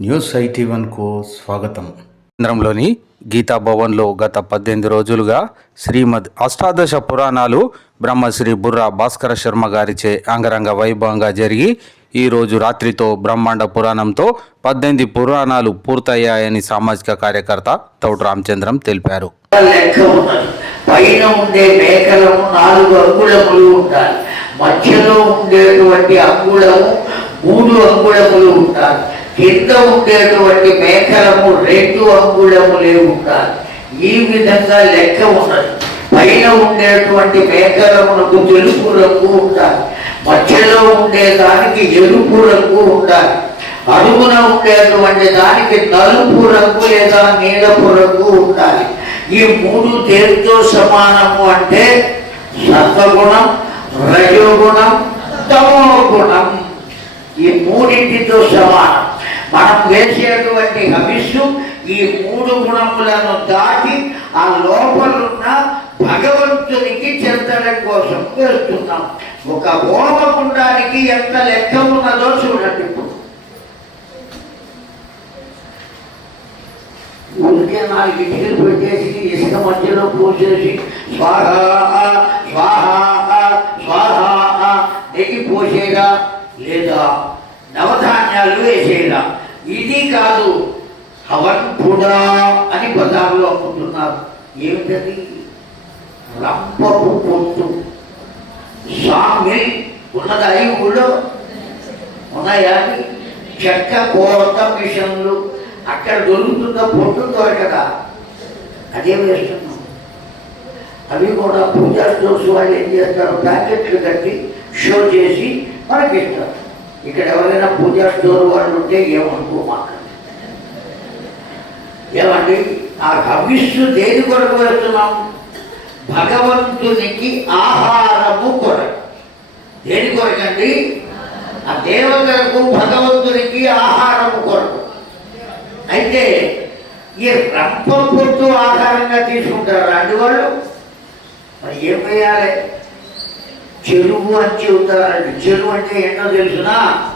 News IT వన్కు స్వాగతం. కేంద్రంలోని గీతా భవన్లో గత పద్దెనిమిది రోజులుగా శ్రీమద్ అష్టాదశ పురాణాలు బ్రహ్మశ్రీ బుర్రా భాస్కర శర్మ గారిచే అంగరంగ వైభవంగా జరిగి ఈ రోజు రాత్రితో బ్రహ్మాండ పురాణంతో పద్దెనిమిది పురాణాలు పూర్తయ్యాయని సామాజిక కార్యకర్త తౌడు రామచంద్రం తెలిపారు. పైన ఉండే మేకలము నాలుగు అంగుళములు ఉండాలి. మధ్యలో ఉండేటువంటి అంగుళము మూడు అంగుళములు ఉండాలి. కింద ఉండేటువంటి మేకలము రెండు అంగుళములే ఉండాలి ఈ విధంగా లెక్క ఉన్నది. పైన ఉండేటువంటి మేకలమునకు తెలుపు రంగు ఉండాలి. మధ్యలో ఉండేదానికి ఎరుపు రంగు ఉండాలి. అడుగున ఉండేటువంటి దానికి నలుపు రంగు లేదా నీలపు రంగు ఉండాలి. ఈ మూడు దేనితో సమానము అంటే సత్వగుణం రజోగుణం తమోగుణం. ఈ మూడింటితో సమానం. మనం వేసేటువంటి హవిస్సు ఈ మూడు గుణములను దాటి ఆ లోపలున్న భగవంతునికి చెందడం కోసం వేస్తున్నాం ఒక హోమగుండానికి ఎంత లెక్క ఉన్నదో చూడండి ఇప్పుడు. ఊరికే నాలుగు ఇటుకలు పెట్టేసి ఇసుక మధ్యలో పోసేసి స్వాహా స్వాహా స్వాహా నెయ్యి పోసేదా లేదా నవధాన్యాలు వేసేదా? కాదు. హవన్ పుడా అని బజార్లో అమ్ముతున్నారు. ఏమిటది రంపపు పొట్టు. స్వామి ఉన్నదా ఈ ఊళ్ళో? ఉన్నాయా? చెక్క కోత మిషన్లు. అక్కడ దొరుకుతున్న పొట్టు దొరకదా అదే వేస్తున్నాం అవి కూడా పూజా స్టోర్స్ వాళ్ళు ఏం చేస్తారు? ప్యాకెట్లు కట్టి షో చేసి మనకి ఇస్తారు ఇక్కడ ఎవరైనా పూజా స్టోర్ వాళ్ళు ఉంటే ఏమనుకో మాకు ఏమండి? ఆ హవిస్సు దేని కొరకు వేస్తున్నాం భగవంతునికి ఆహారము కొరకు. దేని కొరకండి? ఆ దేవతలకు భగవంతునికి ఆహారము కొరకు. అయితే ఈ రంప పొట్టు ఆహారంగా తీసుకుంటారు అండి వాళ్ళు? మరి ఏం చేయాలి? చెరువు అని చెబుతారండి. చెరువు అంటే ఏంటో తెలుసునా?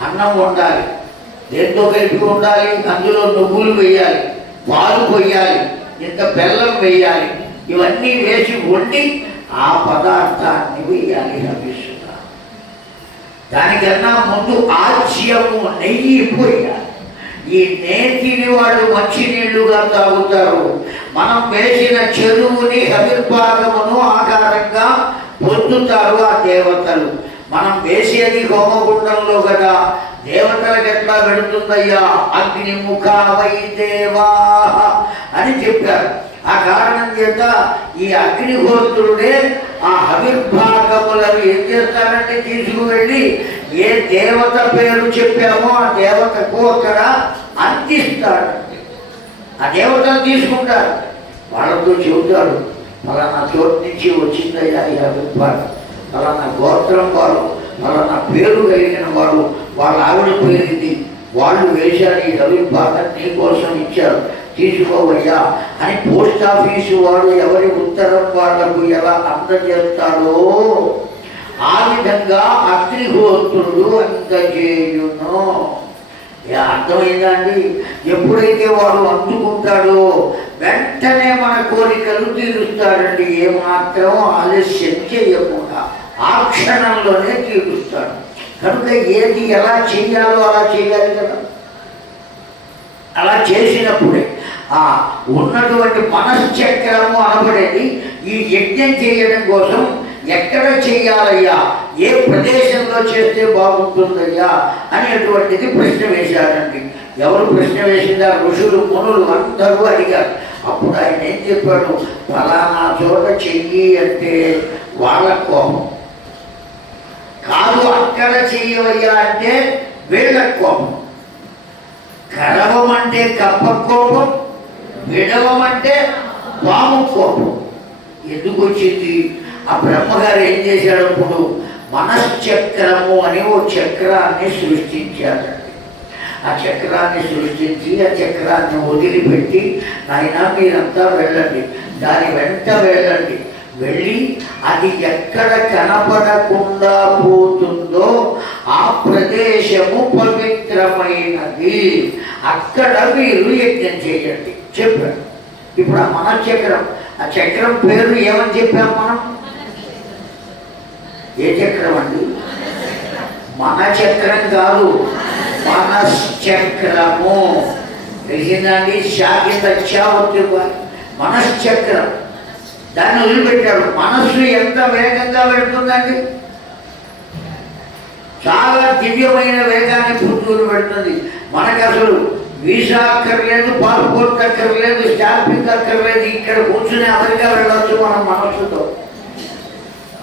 అన్నం వండాలి. దేంతో కలిపి ఉండాలి అందులో నువ్వులు వేయాలి పాలు పోయాలి ఇంత బెల్లం వేయాలి ఇవన్నీ వేసి వండి ఆ పదార్థాన్ని వేయాలి లభిస్తున్నా దానికన్నా ముందు ఆజ్యము నెయ్యి పోయాలి. ఈ నేతిని వాళ్ళు మంచినీళ్ళుగా తాగుతారు. మనం వేసిన చెరువుని హవిర్భాగమును ఆధారంగా పొందుతారు ఆ దేవతలు. మనం వేసేది హోమగుండంలో కదా. దేవతలకు ఎట్లా పెడుతుందయ్యా అగ్ని ముఖావై దేవా అని చెప్పారు. ఆ కారణం చేత ఈ అగ్నిహోత్రుడే ఆ హవిర్భాగములను ఏం చేస్తారంటే తీసుకువెళ్ళి ఏ దేవత పేరు చెప్పామో ఆ దేవతకు అక్కడ అందిస్తాడండి ఆ దేవతను తీసుకుంటారు. వాళ్ళతో చెబుతాడు ఫలానా చోటు నుంచి వచ్చిందయ్యా ఈ అభిప్రాయం ఫలానా గోత్రం వారు ఫలానా పేరు కలిగిన వారు వాళ్ళ ఆవిడ పేరుది వాళ్ళు వేశారు ఈ అభిప్రాయం నీ కోసం ఇచ్చారు. తీసుకోవయ్యా అని పోస్ట్ ఆఫీసు వాడు ఎవరి ఉత్తరం వాళ్ళకు ఎలా అందజేస్తాడో ఆ విధంగా అగ్నిహోత్రుడు అందజేయును. అర్థమైందా అండి? ఎప్పుడైతే వాడు అందుకుంటాడో వెంటనే మన కోరికలు తీరుస్తాడండి. ఏమాత్రం ఆలస్యం చేయకుండా క్షణంలోనే తీరుస్తాడు కనుక ఏది ఎలా చేయాలో అలా చేయాలి కదా. అలా చేసినప్పుడే ఆ ఉన్నటువంటి మనశ్చక్రము అనబడేది ఈ యజ్ఞం చేయడం కోసం ఎక్కడ చేయాలయ్యా? ఏ ప్రదేశంలో చేస్తే బాగుంటుందయ్యా? అనేటువంటిది ప్రశ్న వేశారండి ఎవరు ప్రశ్న వేసిందా? ఋషులు మునులు అందరూ అడిగారు. అప్పుడు ఆయన ఏం చెప్పాడు? ఫలానా చోట చెయ్యి అంటే వాళ్ళ కోపం. కాదు అక్కడ చెయ్యవయ్యా అంటే వీళ్ళ కోపం. కరవమంటే కప్ప కోపం విడవమంటే పాము కోపం. ఎందుకు వచ్చింది? ఆ బ్రహ్మగారు ఏం చేశాడు అప్పుడు? మనశ్చక్రము అని ఓ చక్రాన్ని సృష్టించాడు. ఆ చక్రాన్ని సృష్టించి ఆ చక్రాన్ని వదిలిపెట్టి నాయన మీరంతా వెళ్ళండి. దాని వెంట వెళ్ళండి. వెళ్ళి అది ఎక్కడ కనపడకుండా పోతుందో ఆ ప్రదేశము పవిత్రమైనది. అక్కడ మీరు యజ్ఞం చేయండి. చెప్పాడు. ఇప్పుడు ఆ మన చక్రం ఆ చక్రం పేరు ఏమని చెప్పాం మనం? ఏ చక్రం అండి? మన చక్రం కాదు మనశ్చక్రము. తెలిసిందండి శాఖిత చావత్తు మనశ్చక్రం. దాన్ని వదిలిపెట్టాడు. మనస్సు ఎంత వేగంగా పెడుతుందండి చాలా దివ్యమైన వేగాన్ని పుట్టుకుని పెడుతుంది. మనకు అసలు వీసా అక్కర్లేదు పాస్పోర్ట్ అక్కర్లేదు స్టాంపింగ్ అక్కర్లేదు ఇక్కడ కూర్చుని అమెరికా వెళ్ళొచ్చు మన మనస్సుతో.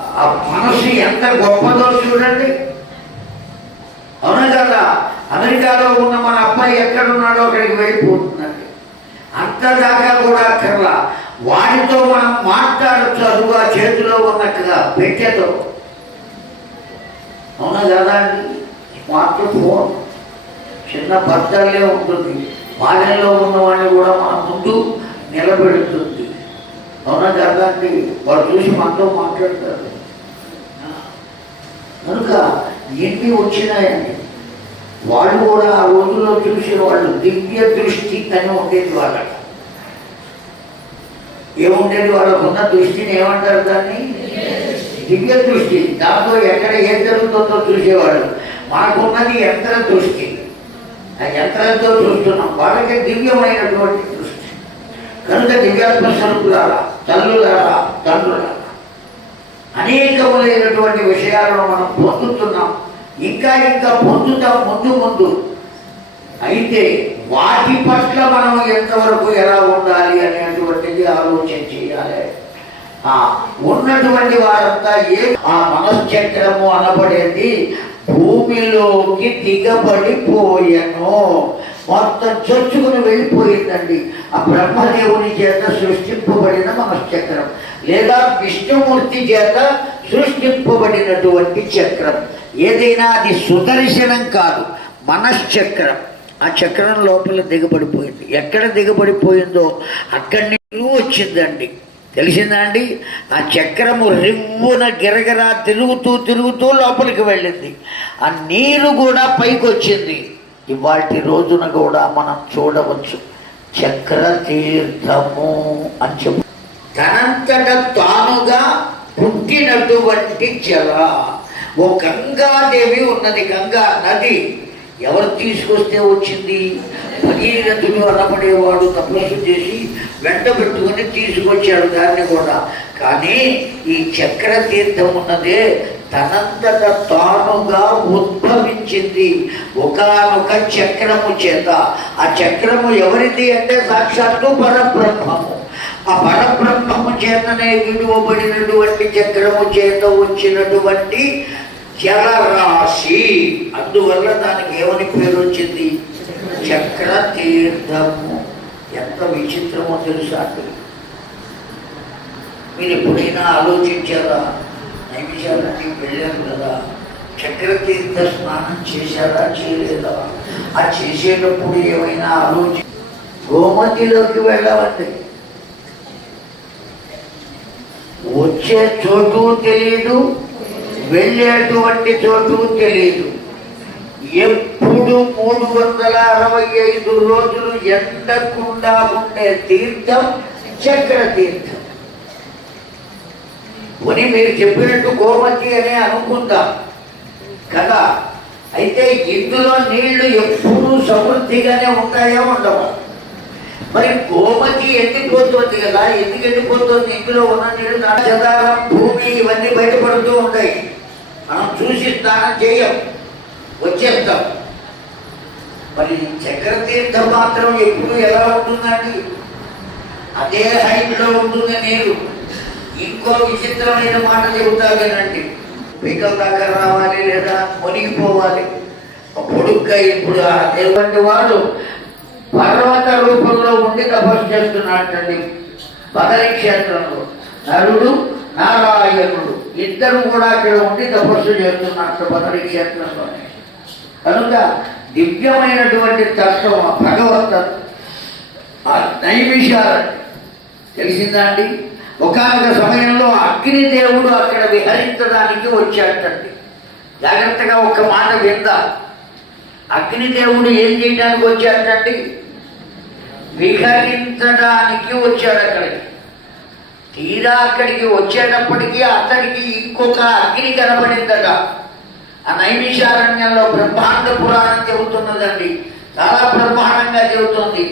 ఆ మనస్సు ఎంత గొప్పదో చూడండి. అవును కదా? అమెరికాలో ఉన్న మన అబ్బాయి ఎక్కడున్నాడో అక్కడికి వెళ్ళిపోతుందండి. అంత దాకా కూడా అక్కర్లా. వాడితో మనం మాట్లాడచ్చు అదుగా చేతిలో ఉన్నట్టుగా పెట్టెతో అవునా కదా అండి? Smart phone. చిన్న భర్తలే ఉంటుంది. బాల్యంలో ఉన్నవాడిని కూడా మన ముందు నిలబెడుతుంది. అవునా కదా అండి? వాడు చూసి మనతో మాట్లాడతారు కనుక ఎన్ని వచ్చినాయండి? వాళ్ళు కూడా ఆ రోజుల్లో చూసిన వాళ్ళు దివ్య దృష్టి అని ఉండేది వాళ్ళకి. ఏముండేది వాళ్ళకు ఉన్న దృష్టిని ఏమంటారు దాన్ని? దివ్య దృష్టి. దాంతో ఎక్కడ ఏం జరుగుతుందో చూసేవాడు. మాకున్నది యంత్ర దృష్టి. ఆ యంత్రంతో చూస్తున్నాం. వాళ్ళకి దివ్యమైనటువంటి దృష్టి. కనుక దివ్యాత్మ స్వరూపులారా తల్లులారా తండ్రులారా అనేకములైనటువంటి విషయాలను మనం పొందుతున్నాం. ఇంకా ఇంకా పొందుతాం ముందు ముందు. అయితే వాటి పట్ల మనం ఎంతవరకు ఎలా ఉండాలి అనేటువంటిది ఆలోచన చేయాలి ఉన్నటువంటి వారంతా ఏ ఆ మనశ్చక్రము అనబడేది భూమిలోకి దిగబడిపోయెను. మొత్తం చొచ్చుకుని వెళ్ళిపోయిందండి. ఆ బ్రహ్మదేవుని చేత సృష్టింపబడిన మనశ్చక్రం లేదా విష్ణుమూర్తి చేత సృష్టింపబడినటువంటి చక్రం. ఏదైనా అది సుదర్శనం కాదు మనశ్చక్రం. ఆ చక్రం లోపల దిగబడిపోయింది. ఎక్కడ దిగబడిపోయిందో అక్కడి తెలుగు వచ్చిందండి. తెలిసిందా అండి ఆ చక్రము రివ్వున గిరగిరా తిరుగుతూ తిరుగుతూ లోపలికి వెళ్ళింది. ఆ నీరు కూడా పైకి వచ్చింది ఇవాటి రోజున కూడా మనం చూడవచ్చు. చక్ర తీర్థము అని చెప్పు. తనంతట తానుగా పుట్టినటువంటి జల. ఓ గంగాదేవి ఉన్నది. గంగా నది. ఎవరు తీసుకొస్తే వచ్చింది? భగీరథుడు అనబడేవాడు తపస్సు చేసి వెంట పెట్టుకుని తీసుకొచ్చాడు దాన్ని కూడా. కానీ ఈ చక్ర తీర్థం ఉన్నదే తనంతట తానుగా ఉద్భవించింది ఒకనొక చక్రము చేత. ఆ చక్రము ఎవరిది అంటే సాక్షాత్తు పరబ్రహ్మము. ఆ పరబ్రహ్మము చేతనే విలువబడినటువంటి చక్రము చేత వచ్చినటువంటి జలరాశి అందువల్ల దానికి ఏమని పేరు వచ్చింది? చక్ర తీర్థము ఎంత విచిత్రమో తెలుసా మీరు ఎప్పుడైనా ఆలోచించారా? నైమిషాలకి వెళ్ళారు కదా. చక్రతీర్థ స్నానం చేశారా చేయలేదా? ఆ చేసేటప్పుడు ఏమైనా ఆలోచి గోమతిలోకి వెళ్ళాలండి వచ్చే చోటు తెలియదు వెళ్ళేటువంటి చోటు తెలియదు ఎప్పుడు మూడు వందల అరవై ఐదు రోజులు ఎండకుండా ఉండే తీర్థం చక్ర తీర్థం పోనీ మీరు చెప్పినట్టు గోమతి అనే అనుకుందాం. కదా? అయితే ఇందులో నీళ్ళు ఎప్పుడూ సమృద్ధిగానే ఉంటాయో ఉండవు? మరి గోమతి ఎండిపోతుంది కదా? ఎందుకు ఎండిపోతుంది? ఇందులో ఉన్న నీళ్ళు నక్షదారం భూమి ఇవన్నీ బయటపడుతూ ఉంటాయి. మనం చూసి స్నానం చేయం. వచ్చేస్తాం మరి చక్ర తీర్థం మాత్రం ఎప్పుడు ఎలా ఉంటుందండి? అదే హైట్లో ఉంటుంది నేను ఇంకో విచిత్రమైన మాట చెబుతా వినండి. పీకల దాకా రావాలి లేదా మునిగిపోవాలి? పొడుగ్గా ఇప్పుడు ఆ దేవుడి వాడు పర్వత రూపంలో ఉండి తపస్సు చేస్తున్నాడండి. బదరి క్షేత్రంలో. నరుడు నారాయణుడు. ఇద్దరు కూడా అక్కడ ఉండి తపస్సు చేస్తున్నట్టు బదరి క్షేత్రంలోనే కనుక దివ్యమైనటువంటి తత్వం ఆ భగవత్ ఆ నైమిషాలు తెలిసిందా అండి? ఒకనొక సమయంలో అగ్నిదేవుడు అక్కడ విహరించడానికి వచ్చాటండి జాగ్రత్తగా ఒక్క మాట విందా. అగ్నిదేవుడు ఏం చేయడానికి వచ్చాటండి విహరించడానికి వచ్చాడు అక్కడికి. తీరా అక్కడికి వచ్చేటప్పటికీ అతడికి ఇంకొక అగ్ని కనబడిందట ఆ నైమిషారణ్యంలో బ్రహ్మాండ పురాణం చెబుతున్నదండి. చాలా బ్రహ్మాండంగా చెబుతుంది.